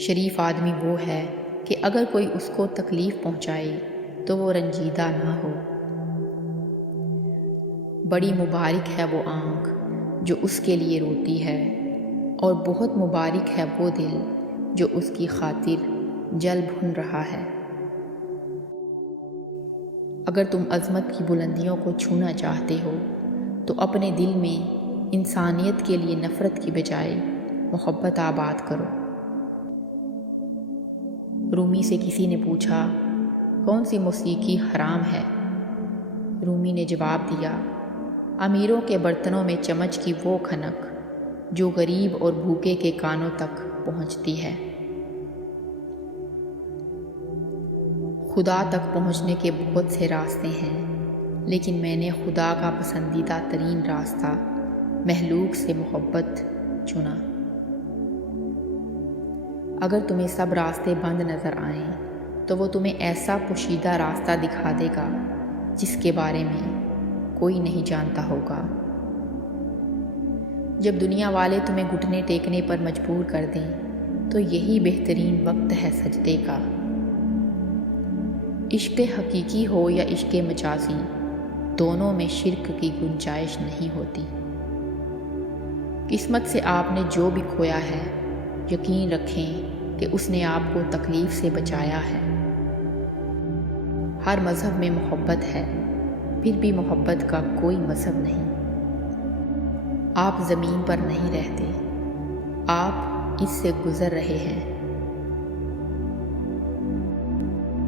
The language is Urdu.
شریف آدمی وہ ہے کہ اگر کوئی اس کو تکلیف پہنچائے تو وہ رنجیدہ نہ ہو۔ بڑی مبارک ہے وہ آنکھ جو اس کے لیے روتی ہے، اور بہت مبارک ہے وہ دل جو اس کی خاطر جل بھن رہا ہے۔ اگر تم عظمت کی بلندیوں کو چھونا چاہتے ہو تو اپنے دل میں انسانیت کے لیے نفرت کی بجائے محبت آباد کرو۔ رومی سے کسی نے پوچھا، کون سی موسیقی حرام ہے؟ رومی نے جواب دیا، امیروں کے برتنوں میں چمچ کی وہ کھنک جو غریب اور بھوکے کے کانوں تک پہنچتی ہے۔ خدا تک پہنچنے کے بہت سے راستے ہیں، لیکن میں نے خدا کا پسندیدہ ترین راستہ مخلوق سے محبت چنا۔ اگر تمہیں سب راستے بند نظر آئیں تو وہ تمہیں ایسا پوشیدہ راستہ دکھا دے گا جس کے بارے میں کوئی نہیں جانتا ہوگا۔ جب دنیا والے تمہیں گھٹنے ٹیکنے پر مجبور کر دیں تو یہی بہترین وقت ہے سجدے کا۔ عشق حقیقی ہو یا عشق مجازی، دونوں میں شرک کی گنجائش نہیں ہوتی۔ قسمت سے آپ نے جو بھی کھویا ہے، یقین رکھیں کہ اس نے آپ کو تکلیف سے بچایا ہے۔ ہر مذہب میں محبت ہے، پھر بھی محبت کا کوئی مذہب نہیں۔ آپ زمین پر نہیں رہتے، آپ اس سے گزر رہے ہیں۔